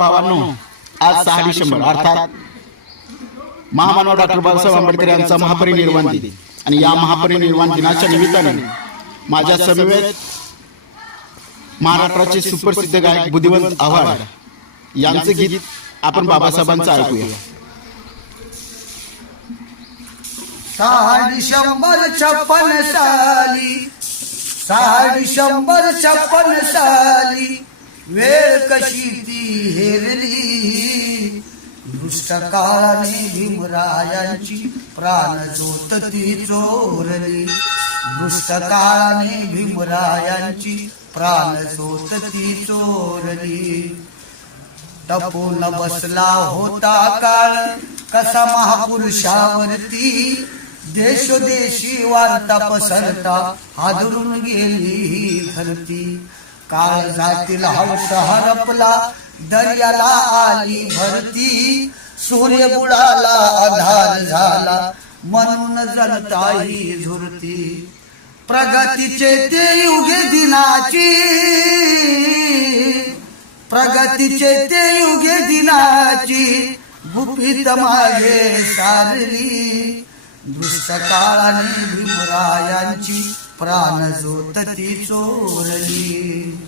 भावांनो, आज 6 डिसेंबर अर्थात महामानव डॉक्टर बाबासाहेब आंबेडकर यांचा महापरिनिर्वाण दिन आणि या महापरिनिर्वाण दिनाच्या निमित्ताने माझ्या समवेत महाराष्ट्राचे सुप्रसिद्ध गायक बुद्धिवंत आव्हाड यांचे गीत आपण बाबासाहेबांचं ऐकूया. 6 डिसेंबर 56 साली 6 डिसेंबर 56 साली वेळ कशी ती हेरली. दुष्ट काळाने भीमरायांची प्राण ज्योत ती चोरली. दुष्ट काळाने भीमरायांची प्राण ज्योत ती चोरली. टपून बसला होता काळ कसा महापुरुषावरती. देशोदेशी वार्ता पसरता हादरून गेली धरती. काळ जातील हौस हरपला दर्याला आली भरती. सूर्य बुडाला आधार झाला म्हणून जनताही झुरती. प्रगतीचे ते युगे दिनाची प्रगतीचे ते युगे दिनाची गुपित मागे सारली. दुष्ट काळाने भीमरायांची प्राण ज्योत ती चोरली.